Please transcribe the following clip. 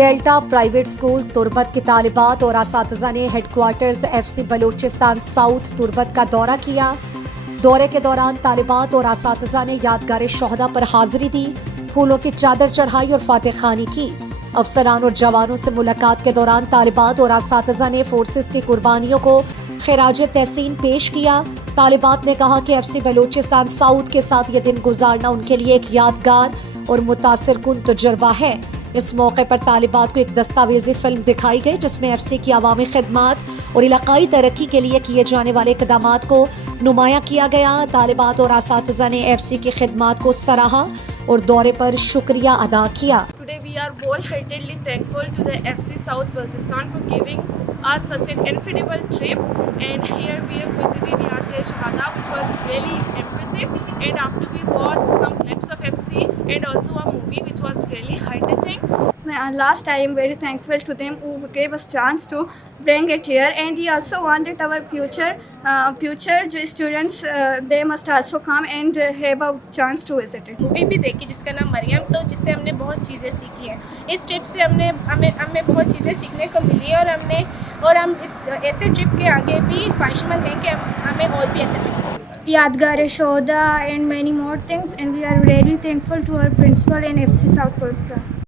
Delta private school Turbat के तालिबात और असातिज़ा ने headquarters FC Balochistan south Turbat का दौरा किया। दौरे के दौरान तालिबात और असातिज़ा ने यादगार शोहदा पर हाजिरी दी, फूलों की चादर चढ़ाई और फातह खानी की। अफसरान और जवानों से मुलाकात के दौरान तालिबात और असातिज़ा ने फोर्सेस की कुर्बानियों को खिराज तहसीन पेश किया। तालिबात ने कहा कि FC बलूचिस्तान साउथ के साथ ये दिन गुजारना उनके लिए एक यादगार और मुतासिर कुन तजुर्बा है। इस मौके पर तालिबात को एक दस्तावेजी फिल्म दिखाई गई जिसमें FC की अवामी खिदमात और इलाकाई तरक्की के लिए किए जाने वाले इक़दामात को नुमाया किया गया। तालिबात और असातिज़ा ने FC की खिदमात को सराहा और दौरे पर शुक्रिया अदा किया। Today we are wholeheartedly thankful to the FC South Balochistan for giving us such an incredible trip, and here we have visited Yadgar Shahada, which was really impressive, and after we watched some clips of FC and also a movie which was really heart-touching. Last I am very thankful to them who gave us chance to bring it here, and he also wanted our future students they must also come and have a chance to visit it. Movie भी देखी जिसका नाम मरियम, तो जिससे हमने बहुत चीज़ें सीखी हैं। इस ट्रिप से हमें बहुत चीज़ें सीखने को मिली है और हम इस ऐसे ट्रिप के आगे भी ख्वाहिशमंद हैं कि हमें और भी ऐसे trip Yadgar Shoda and many more things, and we are very thankful to our principal and FC South Balochistan.